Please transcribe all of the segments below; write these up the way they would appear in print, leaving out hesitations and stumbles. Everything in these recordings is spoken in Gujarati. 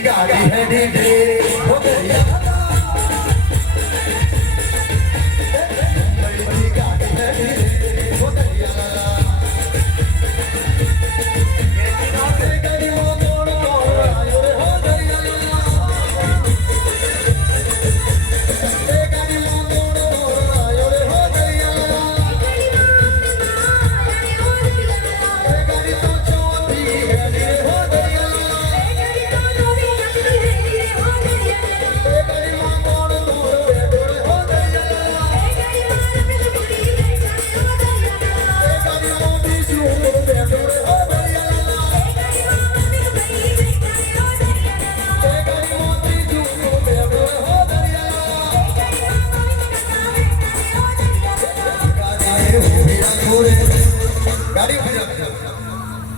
गाड़ी है डीजे हो गया मुंबई की गाड़ी है डीजे हो गया गाड़ी वो तोड़ तोड़ आयो रे हो गया गाड़ी वो तोड़ तोड़ आयो रे हो गया गाड़ी तो चौथी गाड़ी हो गया गाड़ी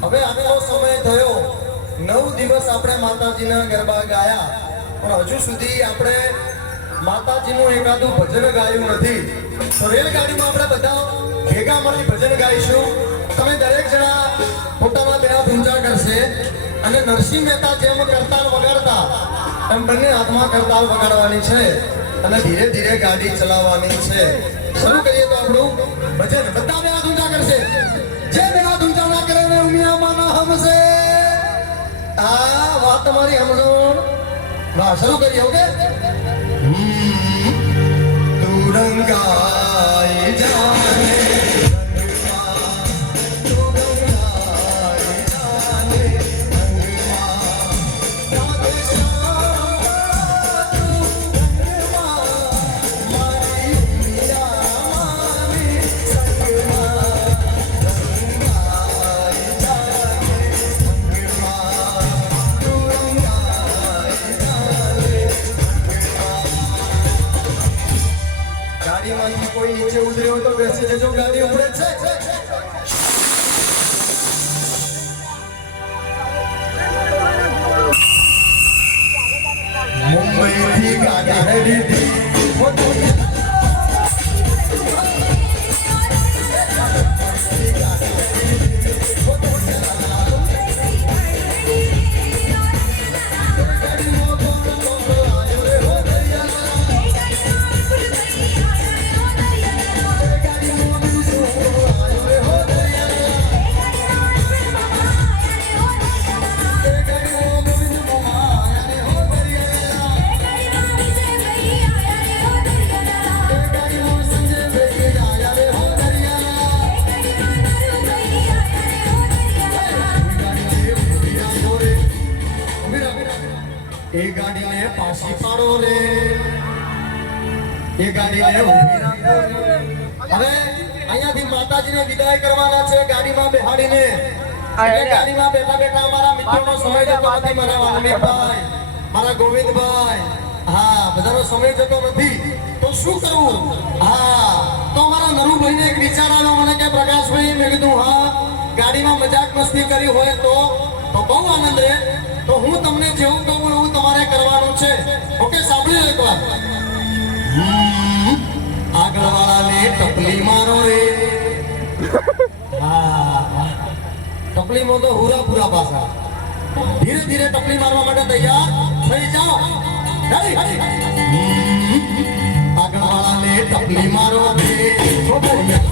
હવે આનો સમય થયો 9 દિવસ આપણે માતાજીના ગરબા ગાયા પણ હજુ સુધી આપણે માતાજીનું એકાદું ભજન ગાયું નથી તો રેલગાડીમાં આપણે બધા ભેગા મળી ભજન ગાઈશું તમે દરેક જણા પોતાના બે હાથ ઊંચા કરશે અને નરસિંહ મહેતા જેમ કરતાલ વગાડતા એમ બંને હાથમાં કરતાલ વગાડવાની છે અને ધીરે ધીરે ગાડી ચલાવવાની છે શરૂ કરીએ તો આપણું ભજન બધા બે હાથ ઊંચા કરશે જે બે હાથ ઊંચા ના કરે ને ઉમિયા માના હમસે આ વાત તમારી સમજો વાહ શરૂ કરીએ ઓકે તું રંગાઈ જાને ગાડીમાંથી કોઈ નીચે ઉતર્યો તો બેસી જજો ગાડી ઉપડે છે મુંબઈથી ગાડી હેડી હતી એ ગાડીને પાછી પાડો રે એ ગાડીને ઊભી રાખો હવે અહીંયાથી માતાજીને વિદાય કરવાના છે ગાડીમાં બેહાડીને ગાડીમાં બેઠા બેઠા અમારા મિત્રોનો સમય જતો નથી મારા વાલ્મીકભાઈ મારા ગોવિંદભાઈ હા બધાનો સમય જતો નથી તો શું કરવું હા તો અમારા નરુભાઈને એક વિચાર આવ્યો મને કે પ્રકાશભાઈ મેં કીધું હા ગાડીમાં મજાક મસ્તી કરી હોય તો બહુ આનંદ રહે તો હું તમને જેવું કહું એવું તમારે કરવાનું છે ઓકે સાંભળ્યો એકવાર આગળ વાળાને ટપલી મારો રે ટપલીમાં તો હુરા પૂરા પાછા ધીરે ધીરે ટપલી મારવા માટે તૈયાર થઈ જાઓ આગળ વાળાને ટપલી મારો રે